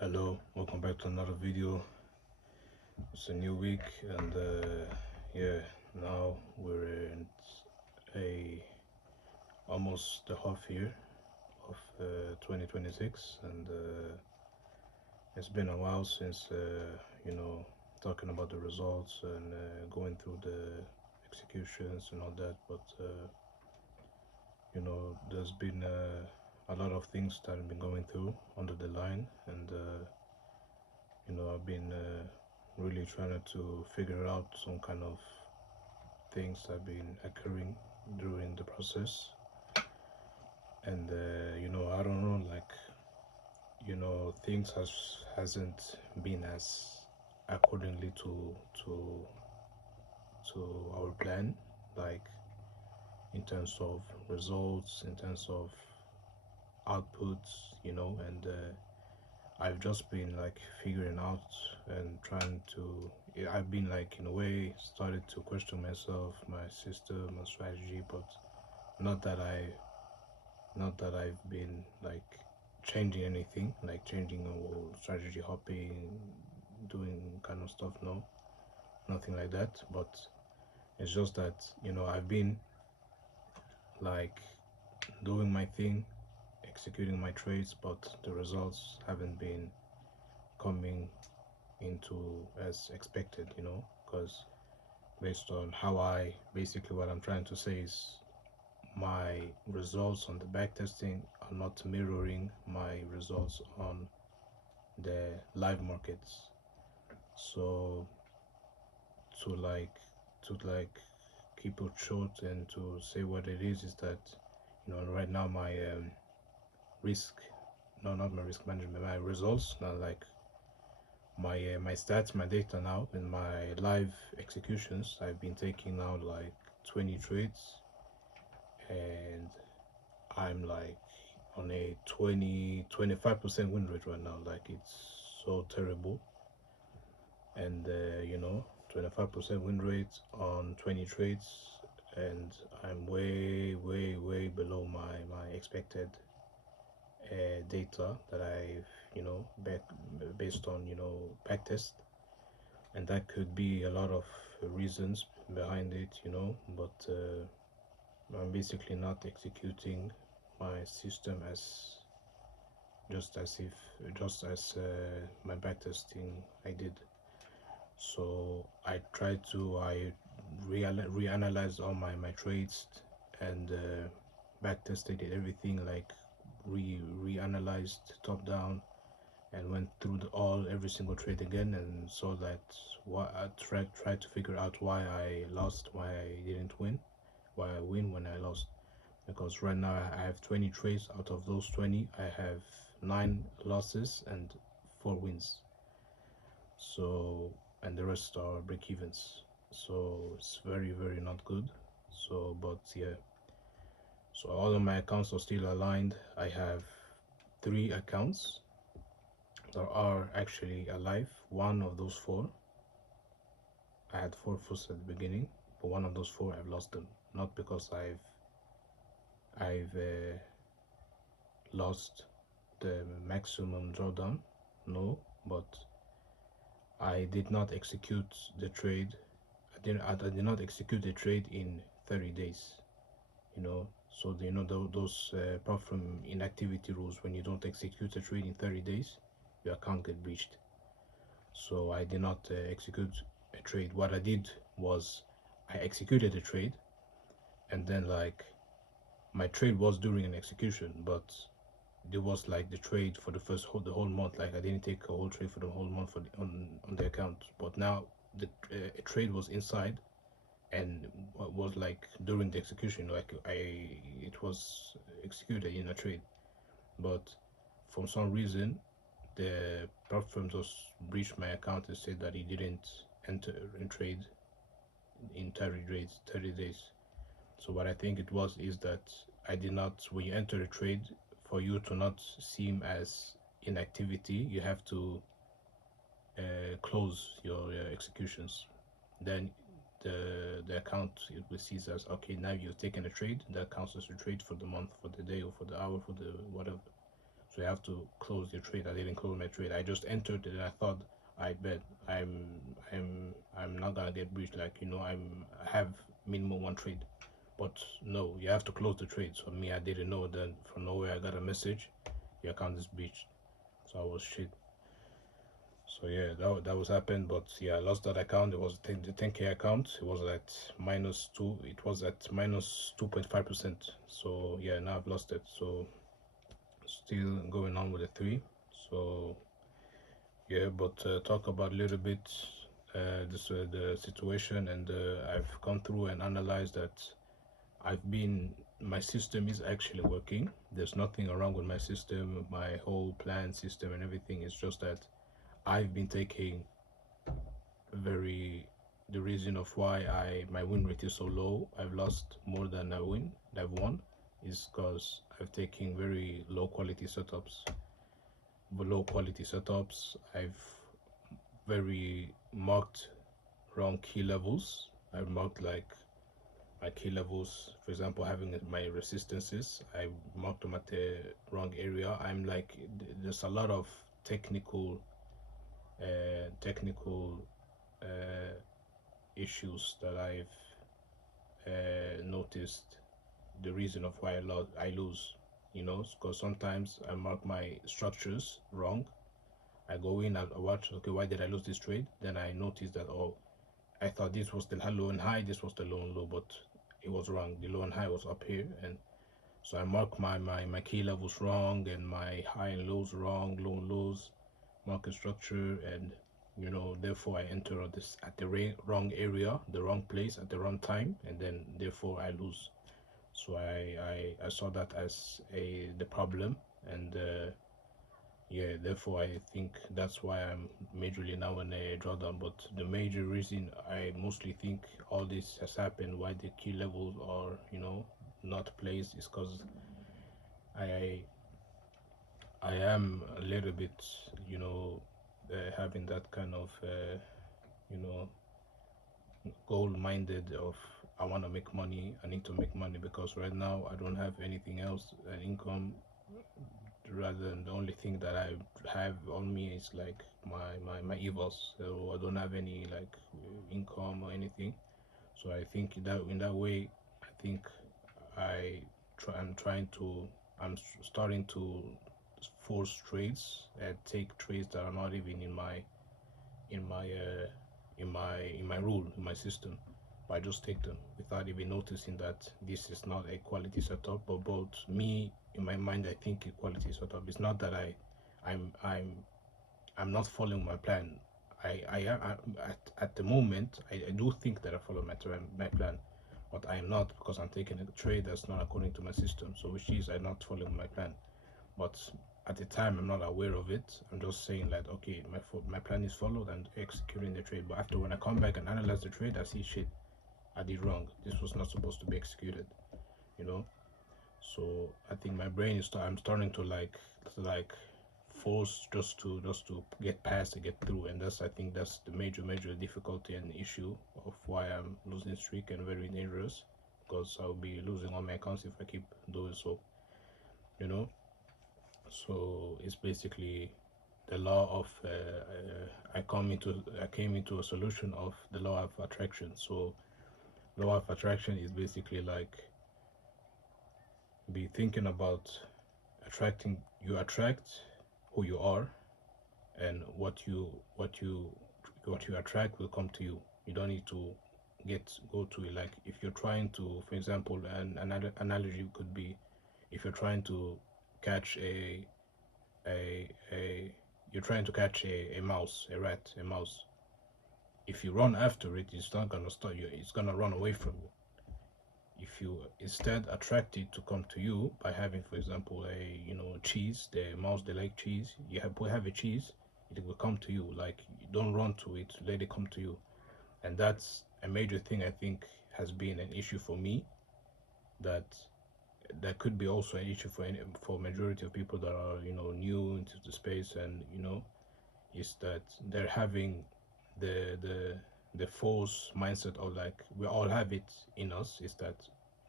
Hello, welcome back to another video. It's a new week, and yeah, now we're in a almost the half year of 2026, and it's been a while since talking about the results and going through the executions and all that. But there's been a lot of things that I've been going through under the line, and I've been really trying to figure out some kind of things that have been occurring during the process. And I don't know, like, things hasn't been as accordingly to our plan, like in terms of results, in terms of outputs, and I've just been like figuring out and trying to. I've been like in a way started to question myself, my system, my strategy, but not that I, not that I've been like changing anything, like changing or strategy hopping, doing kind of stuff. No, nothing like that. But it's just that I've been like doing my thing, executing my trades, but the results haven't been coming into as expected, because based on how I basically what I'm trying to say is my results on the back testing are not mirroring my results on the live markets. So to like to keep it short and to say what it is that right now my risk no not my risk management, my results, not like my stats, my data now in my live executions. I've been taking now like 20 trades, and I'm like on a 25% win rate right now. Like, it's so terrible. And 25% win rate on 20 trades, and I'm way below my expected data that I've back based on back test. And that could be a lot of reasons behind it, but I'm basically not executing my system as just as my backtesting I did. So I reanalyzed all my trades, and backtested it, everything, like reanalyzed top down, and went through every single trade again, and saw that what I tried to figure out why I lost, why I didn't win, why I win when I lost. Because right now I have 20 trades. Out of those 20, I have 9 losses and 4 wins. So, and the rest are break evens. So it's very not good. So, but yeah. So all of my accounts are still aligned. I have 3 accounts that are actually alive. One of those 4, I had 4 first at the beginning, but one of those 4 I've lost them. Not because I've lost the maximum drawdown, no, but I did not execute the trade. I did not execute the trade in 30 days. So those apart from inactivity rules, when you don't execute a trade in 30 days, your account get breached. So I did not execute a trade. What I did was I executed a trade, and then like my trade was during an execution, but there was like the trade for the whole month. Like, I didn't take a whole trade for the whole month on the account. But now the a trade was inside, and was like during the execution, like it was executed in a trade. But for some reason, the platform just breached my account and said that he didn't enter in trade in 30 days. So what I think it was is that I did not, when you enter a trade, for you to not seem as inactivity, you have to close your executions. Then the account, it will see as, okay, now you've taken a trade, that counts as a trade for the month, for the day, or for the hour, for the whatever. So so you have to close your trade. I didn't close my trade. I just entered it and I thought, I bet I'm not gonna get breached. Like, I have minimum one trade. But no, you have to close the trade. So me, I didn't know. Then from nowhere, I got a message, your account is breached. So I was shit. So yeah, that was happened. But yeah, I lost that account. It was the 10K account. It was at -2. It was at minus 2.5%. So yeah, now I've lost it. So still going on with the three. So yeah, but talk about a little bit this the situation, and I've gone through and analyzed that my system is actually working. There's nothing wrong with my system, my whole plan system and everything. It's just that I've been taking very the reason of why my win rate is so low. I've lost more than I've won, is because I've taken very low quality setups. I've very marked wrong key levels. I've marked like my key levels, for example, having my resistances, I marked them at the wrong area. I'm like, there's a lot of technical uh, issues that I've noticed. The reason of why I lose, because sometimes I mark my structures wrong. I go in, I watch, okay, why did I lose this trade? Then I notice that, oh, I thought this was the low and high, this was the low and low, but it was wrong. The low and high was up here, and so I mark my key levels wrong and my high and lows wrong, low and lows, market structure, and therefore I enter this at the wrong area, the wrong place at the wrong time, and then therefore I lose. So I saw that as the problem, and yeah, therefore I think that's why I'm majorly now in a drawdown. But the major reason I mostly think all this has happened, why the key levels are not placed, is because I I am a little bit having that kind of you know goal minded of I want to make money. I need to make money because right now I don't have anything else, an income. Rather than the only thing that I have on me is like my evils. So I don't have any like income or anything. So I think that in that way, I think I I'm trying to starting to force trades and take trades that are not even in my uh, in my rule, in my system. But I just take them without even noticing that this is not a quality setup. But both me in my mind, I think a quality setup. It's not that I'm I'm I'm not following my plan. I am at the moment. I do think that I follow my plan, but I am not because I'm taking a trade that's not according to my system. So which is I'm not following my plan. But at the time, I'm not aware of it. I'm just saying like, okay, my plan is followed and executing the trade. But after when I come back and analyze the trade, I see shit. I did wrong. This was not supposed to be executed. You know. So I think my brain is. I'm starting to like force just to get past and get through, and I think that's the major difficulty and issue of why I'm losing streak and very dangerous, because I'll be losing all my accounts if I keep doing so. You know. So it's basically the law of I came into a solution of the law of attraction. So law of attraction is basically like be thinking about attracting. You attract who you are, and what you attract will come to you. You don't need to go to it. Like if you're trying to, for example, another analogy could be if you're trying to catch a you're trying to catch a mouse, a mouse. If you run after it, it's not gonna stop you. It's gonna run away from you. If you instead attract it to come to you by having, for example, a cheese, the mouse they like cheese. You have a cheese, it will come to you. Like you don't run to it, let it come to you. And that's a major thing I think has been an issue for me. That could be also an issue for majority of people that are new into the space, and is that they're having the the false mindset of like we all have it in us. Is that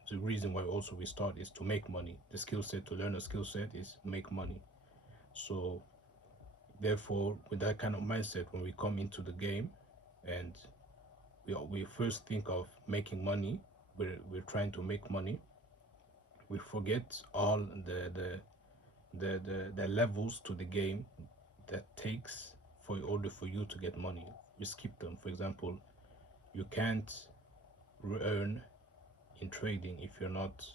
the reason why also we start is to make money. The skill set to learn a skill set is make money. So therefore, with that kind of mindset, when we come into the game and we first think of making money, we're trying to make money, we forget all the levels to the game that takes for order for you to get money. We skip them. For example, you can't earn in trading if you're not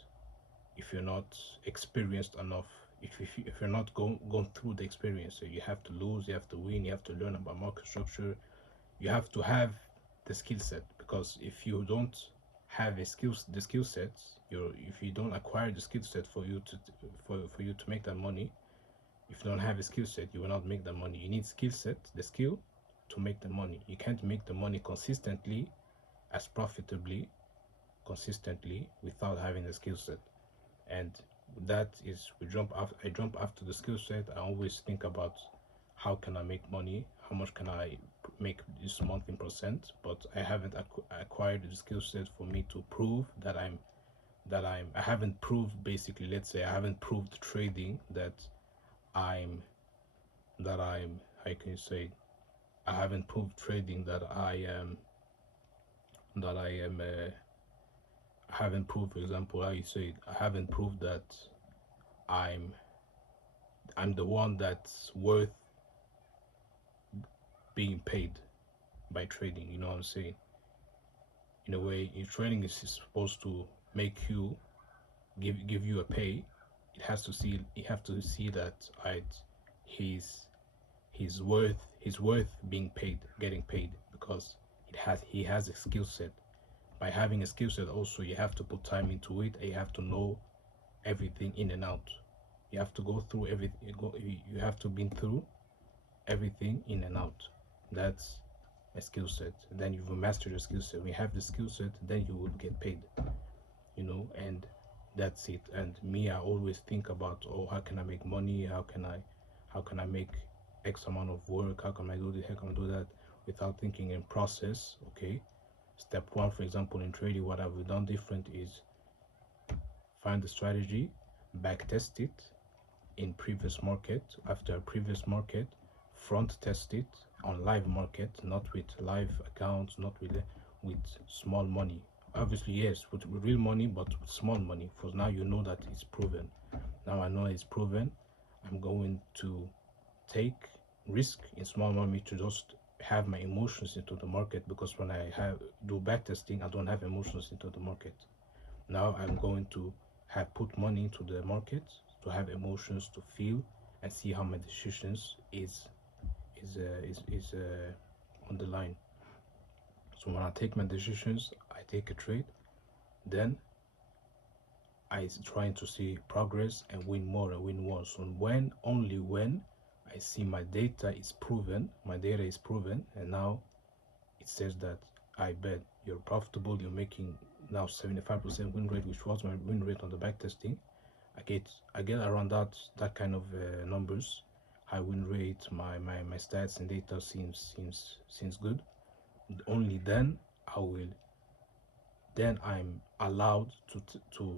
experienced enough. If you're not going through the experience, so you have to lose, you have to win, you have to learn about market structure, you have to have the skill set. Because if you don't have the skill sets, if you don't acquire the skill set for you to make that money, if you don't have a skill set, you will not make the money. You need skill set, the skill to make the money. You can't make the money consistently, as profitably, consistently, without having the skill set. And that is, I jump after the skill set. I always think about how can I make money, how much can I make this month in percent, but I haven't acquired the skill set for me to prove I haven't proved, basically, let's say I haven't proved trading I'm I'm how can you say, I haven't proved trading that I am I haven't proved, for example, how you say it, I haven't proved that I'm I'm the one that's worth being paid by trading. You know what I'm saying? In a way, your trading is supposed to make you give you a pay. You have to see that he's he's worth being paid, getting paid, because he has a skill set. By having a skill set, also you have to put time into it, and you have to know everything in and out. You have to go through everything. You have to been through everything in and out. That's a skill set. Then you've mastered your skill set. When you have the skill set, then you will get paid. And that's it. And me, I always think about, oh, how can I make money? How can I make X amount of work? How can I do this? How can I do that? Without thinking in process. Okay. Step one, for example, in trading, what I've done different is find the strategy, back test it in previous market, after a previous market, front test it on live market, not with live accounts, not with small money. Obviously, yes, with real money, but with small money. For now, you know that it's proven. Now I know it's proven. I'm going to take risk in small money to just have my emotions into the market, because when I do back testing, I don't have emotions into the market. Now I'm going to have put money into the market to have emotions, to feel and see how my decisions is on the line. So when I take my decisions, I take a trade, then I trying to see progress and win more and win more. So only when I see my data is proven, and now it says that I bet you're profitable, you're making now 75% win rate, which was my win rate on the back testing. I get around that kind of numbers, high win rate, my stats and data seems good. Only then I'm allowed to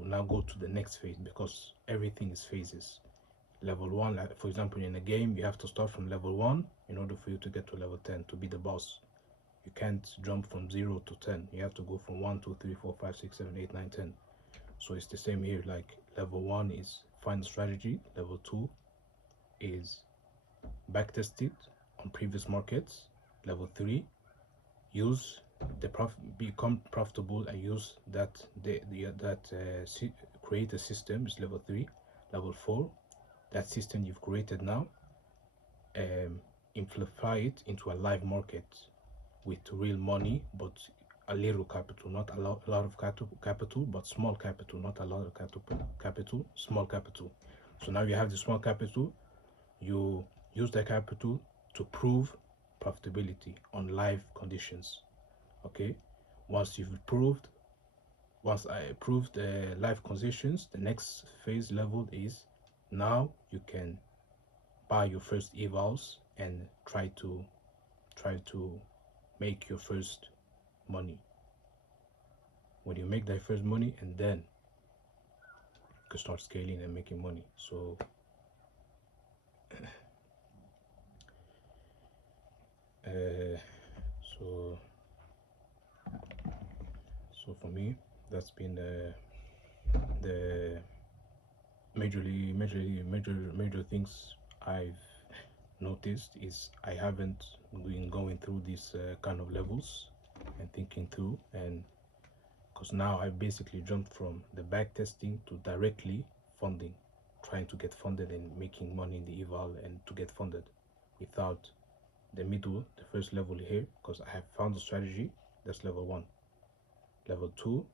now go to the next phase, because everything is phases. Level 1, like for example in a game, you have to start from level 1 in order for you to get to level 10 to be the boss. You can't jump from 0 to 10. You have to go from 1, 2, 3, 4, 5, 6, 7, 8, 9, 10. So it's the same here. Like level 1 is find strategy, level 2 is backtest it on previous markets, level 3 use become profitable and use create a system is level 3. Level 4, that system you've created now, amplify it into a live market with real money, but a little capital, not a lot of capital, but small capital, not a lot of capital, small capital. So now you have the small capital, you use that capital to prove profitability on live conditions. Okay, once I proved the live conditions, the next phase level is now you can buy your first evals and try to make your first money. When you make that first money, and then you can start scaling and making money. So that's been the major things I've noticed is I haven't been going through these kind of levels and thinking through, and because now I basically jumped from the back testing to directly funding, trying to get funded and making money in the eval and to get funded without the middle, the first level here, because I have found the strategy. That's level one. Level two,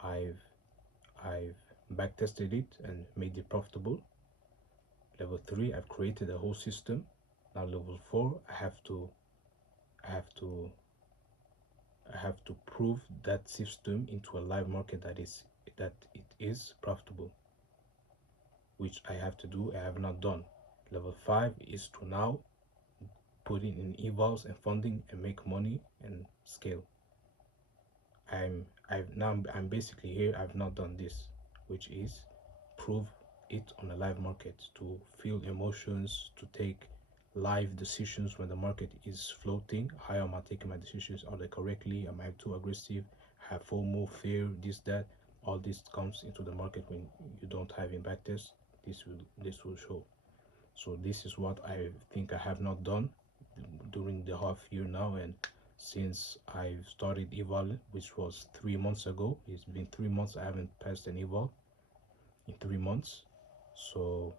I've I've back tested it and made it profitable. Level three, I've created a whole system. Now level four, I have to I have to prove that system into a live market that it is profitable, which I have to do. I have not done. Level five is to now put in evals and funding and make money and scale. I'm basically here. I've not done this, which is prove it on a live market, to feel emotions, to take live decisions when the market is floating. How am I taking my decisions? Are they correctly? Am I too aggressive? Have FOMO, fear, this, that? All this comes into the market when you don't have in backtest. This will show. So this is what I think I have not done during the half year now, and since I've started eval, which was 3 months ago. It's been 3 months. I haven't passed an eval in 3 months. So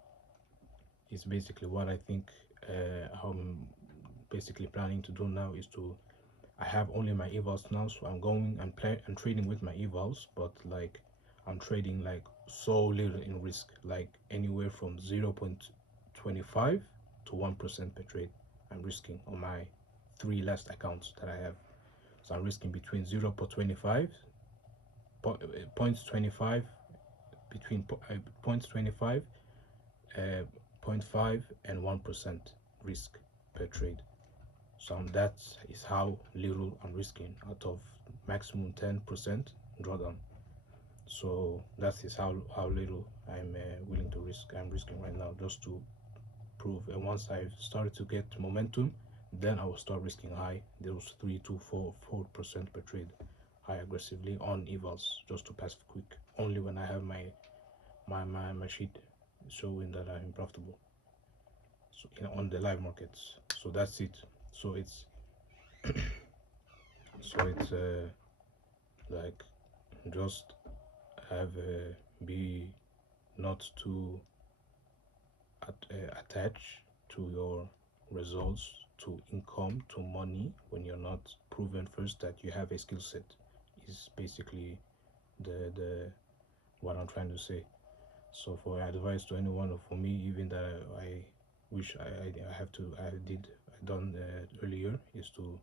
it's basically what I think I'm basically planning to do now is to, I have only my evals now, so I'm trading with my evals, but like I'm trading like so little in risk, like anywhere from 0.25 to 1% per trade. I'm risking on my three last accounts that I have. So I'm risking between 0.25 points 25 between points 25 uh, 0.5 and 1% risk per trade. So that is how little I'm risking out of maximum 10% drawdown. So that is how little I'm willing to risk. I'm risking right now just to prove. And once I've started to get momentum, then I will start risking high. Those 3 to 4% per trade, high aggressively on evals, just to pass quick. Only when I have my sheet showing that I'm profitable. So on the live markets. So that's it. So it's like just have be not too attached to your results, to income, to money when you're not proven first that you have a skill set, is basically the what I'm trying to say. So for advice to anyone, or for me even, that I wish I did I done earlier, is to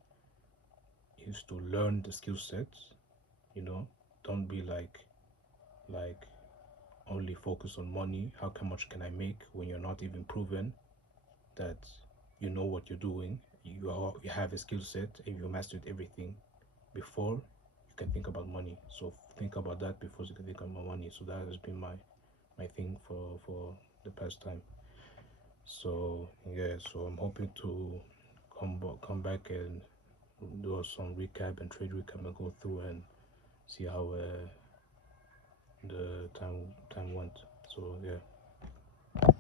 learn the skill sets. Don't be like only focus on money. How much can I make when you're not even proven that you know what you're doing? You have a skill set and you mastered everything before you can think about money. So think about that before you can think about money. So that has been my thing for the past time. So yeah, so I'm hoping to come back and do some recap and trade recap and go through and see how the time went. So yeah.